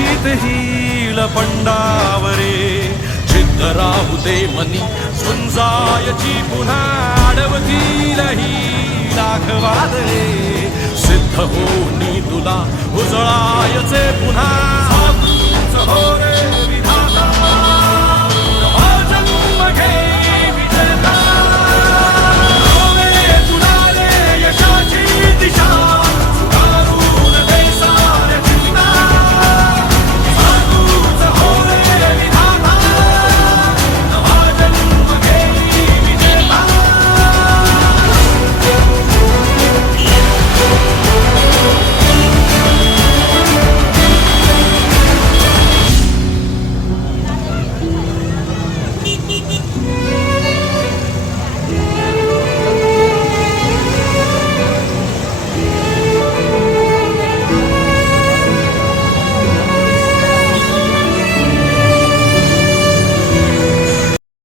चित ही पंडावरे चित्त राहू दे मनी सुंजायची पुन्हा अडवतील ही लाख सिद्ध होनी तुला उजळायचे पुन्हा